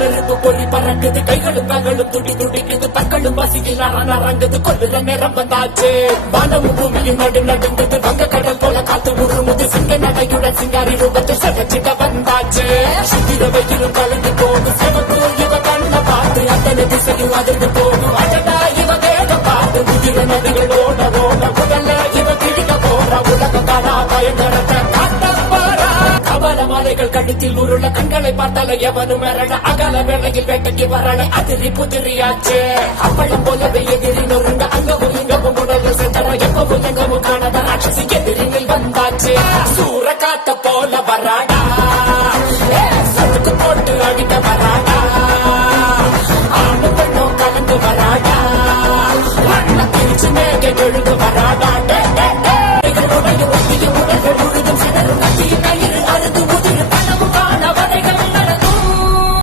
நெருப்பு பொறி பறக்குது, கைகளும் கால்களும் துடி துடிக்குது, பற்களும் பசியில் நரங்குது, கொல்லுற நேரம் வந்தாச்சு. வானமும் பூமியும் நடு நடுங்குது, வங்க கடல் போல காத்து உருமுது, சிங்க நடையுடன் சிங்காரி ரூபத்தில் செவச்சிட்ட வந்தாச்சு. சித்திரவையிலும் கலந்து போகும் சிவப்பு இவ கண்ண பார்த்து அத்தனை திசையும் அதிர்ந்து போகும். அடடா இவ தேட பார்த்து முதிர நதிகள் ஓட ஓட முதல்ல இவ கிழிக்க போற உலக காணா பயங்கரத்தை காட்ட போறா. கவல மாலைகள் கழுத்தில் உருள, கண்களை பார்த்தால எவனும் மிரள, அகல வேளையில் வேட்டைக்கு வரல, அதிரி புதிரியாச்சு. அப்பளம் போலவே எதிரி நொறுங்க, அங்கவும் இங்கவும் உடல் சென்றன, எப்பவும் எங்கவும் காணத ராட்சசி எதிரில் வந்தாச்சு. சூற காத்த போல வராடா, சொத்துக்கு போட்டு அடிக்க வரா.